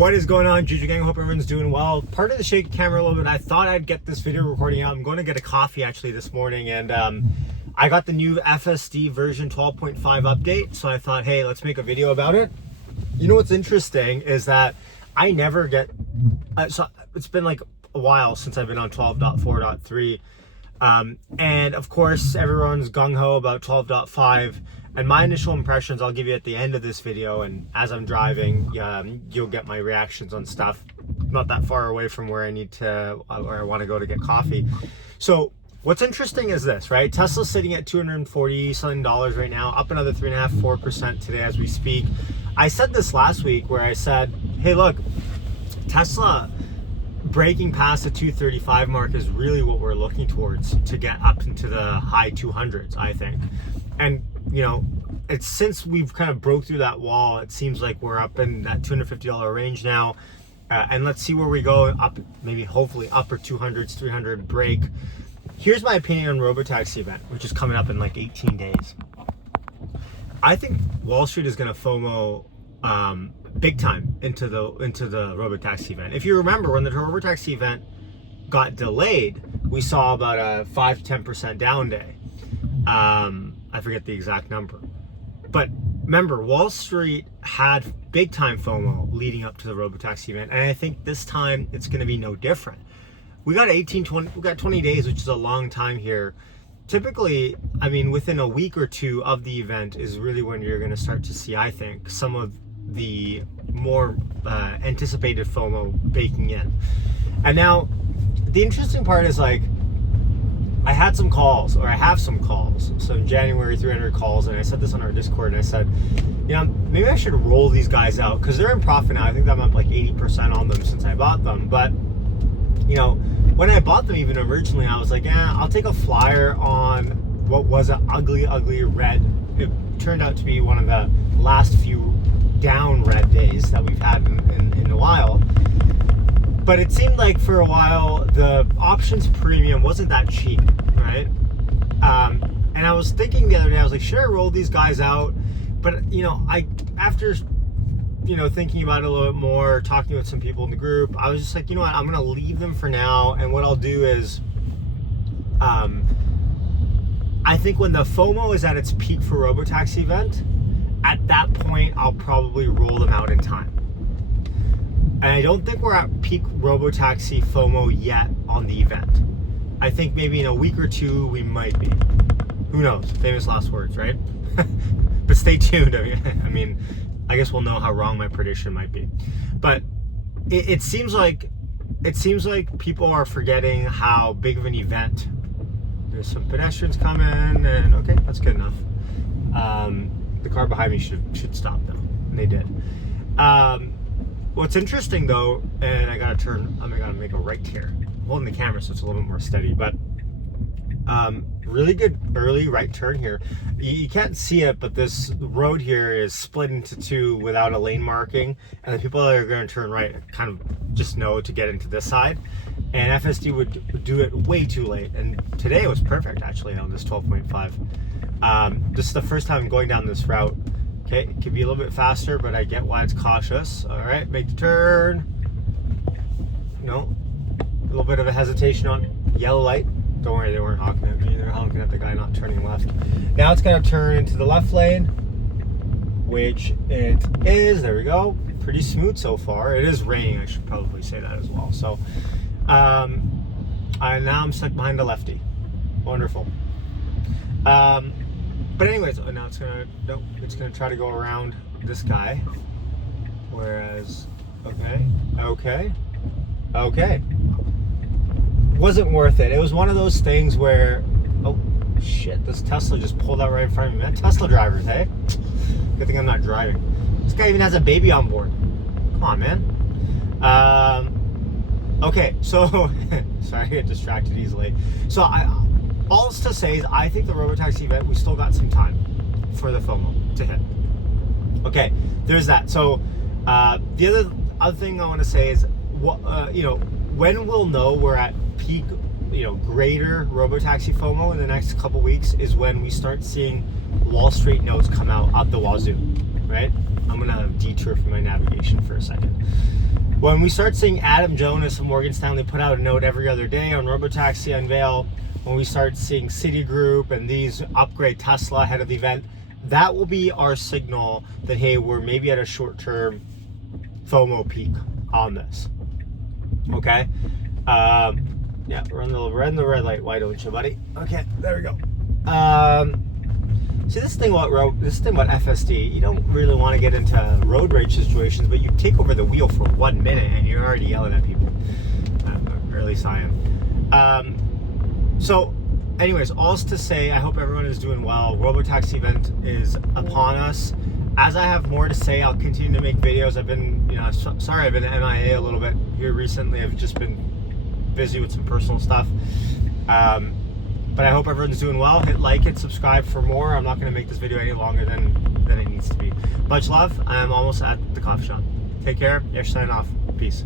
What is going on, Juju Gang? Hope everyone's doing well. Part of the shaky camera a little bit. I thought I'd get this video recording out. I'm going to get a coffee actually this morning, and I got the new FSD version 12.5 update, so I thought, hey, let's make a video about it. You know what's interesting is that I never get, so it's been like a while since I've been on 12.4.3, and of course everyone's gung-ho about 12.5. And my initial impressions I'll give you at the end of this video, and as I'm driving, you'll get my reactions on stuff. Not that far away from where I need to, where I want to go to get coffee. So what's interesting is this, right? Tesla's sitting at $240 something right now, up another 3.5–4% today as we speak. I said this last week where I said, hey, look, Tesla breaking past the 235 mark is really what we're looking towards to get up into the high 200s, I think. And you know, it's since we've kind of broke through that wall, it seems like we're up in that $250 range now. And let's see where we go up, maybe hopefully upper 200s, 300 break. Here's my opinion on Robotaxi event, which is coming up in like 18 days. I think Wall Street is going to FOMO big time into the Robotaxi event. If you remember, when the Robotaxi event got delayed, we saw about a 5–10% down day. I forget the exact number, but remember, Wall Street had big time FOMO leading up to the Robotaxi event, and I think this time it's going to be no different. We got 20 days, which is a long time here. Typically, I mean, within a week or two of the event is really when you're going to start to see, I think, some of the more anticipated FOMO baking in. And now, the interesting part is like, I have some calls. So in January, 300 calls, and I said this on our Discord, and I said, you know, maybe I should roll these guys out because they're in profit now. I think I'm up like 80% on them since I bought them. But, you know, when I bought them even originally, I was like, yeah, I'll take a flyer on what was an ugly red. It turned out to be one of the last few down red days that we've had in a while. But it seemed like for a while, the options premium wasn't that cheap, right? And I was thinking the other day, I was like, should I roll these guys out? But, you know, after thinking about it a little bit more, talking with some people in the group, I was just like, you know what, I'm going to leave them for now. And what I'll do is, I think when the FOMO is at its peak for Robotaxi event, at that point, I'll probably roll them out in time. And I don't think we're at peak Robotaxi FOMO yet on the event. I think maybe in a week or two we might be. Who knows? Famous last words, right? But stay tuned. I mean, I guess we'll know how wrong my prediction might be. But it seems like people are forgetting how big of an event. There's some pedestrians coming, and okay, that's good enough. The car behind me should stop though, and they did. What's interesting though, and I gotta make a right here. I'm holding the camera so it's a little bit more steady, but really good early right turn here. You can't see it, but this road here is split into two without a lane marking, and the people that are going to turn right kind of just know to get into this side. And FSD would do it way too late, and today it was perfect actually on this 12.5. This is the first time I'm going down this route. Okay, it could be a little bit faster, but I get why it's cautious. All right, make the turn. No, a little bit of a hesitation on yellow light. Don't worry, they weren't honking at me. They're honking at the guy not turning left. Now it's gonna turn into the left lane, which it is. There we go. Pretty smooth so far. It is raining, I should probably say that as well. So, now I'm stuck behind the lefty. Wonderful. But anyways, now it's gonna try to go around this guy. Whereas, okay. Wasn't worth it. It was one of those things where, oh shit, this Tesla just pulled out right in front of me. Man, Tesla drivers, hey? Good thing I'm not driving. This guy even has a baby on board. Come on, man. Okay, so, sorry, I get distracted easily. So all it's to say is I think the Robotaxi event, we still got some time for the FOMO to hit. Okay, there's that. So the other thing I want to say is, when we'll know we're at peak, greater Robotaxi FOMO in the next couple weeks is when we start seeing Wall Street notes come out the wazoo. right? I'm gonna detour from my navigation for a second. When we start seeing Adam Jonas of Morgan Stanley put out a note every other day on Robotaxi Unveil, when we start seeing Citigroup and these upgrade Tesla ahead of the event, that will be our signal that, hey, we're maybe at a short-term FOMO peak on this. Okay? Yeah, we're in the red light. Why don't you, buddy? Okay, there we go. See, this thing about FSD, you don't really want to get into road rage situations, but you take over the wheel for 1 minute and you're already yelling at people. Or at least I am. So, anyways, all's to say, I hope everyone is doing well. Robotaxi event is upon us. As I have more to say, I'll continue to make videos. I've been, sorry I've been MIA a little bit here recently. I've just been busy with some personal stuff. But I hope everyone's doing well. Hit like, hit subscribe for more. I'm not going to make this video any longer than it needs to be. Much love. I'm almost at the coffee shop. Take care. You're signing off. Peace.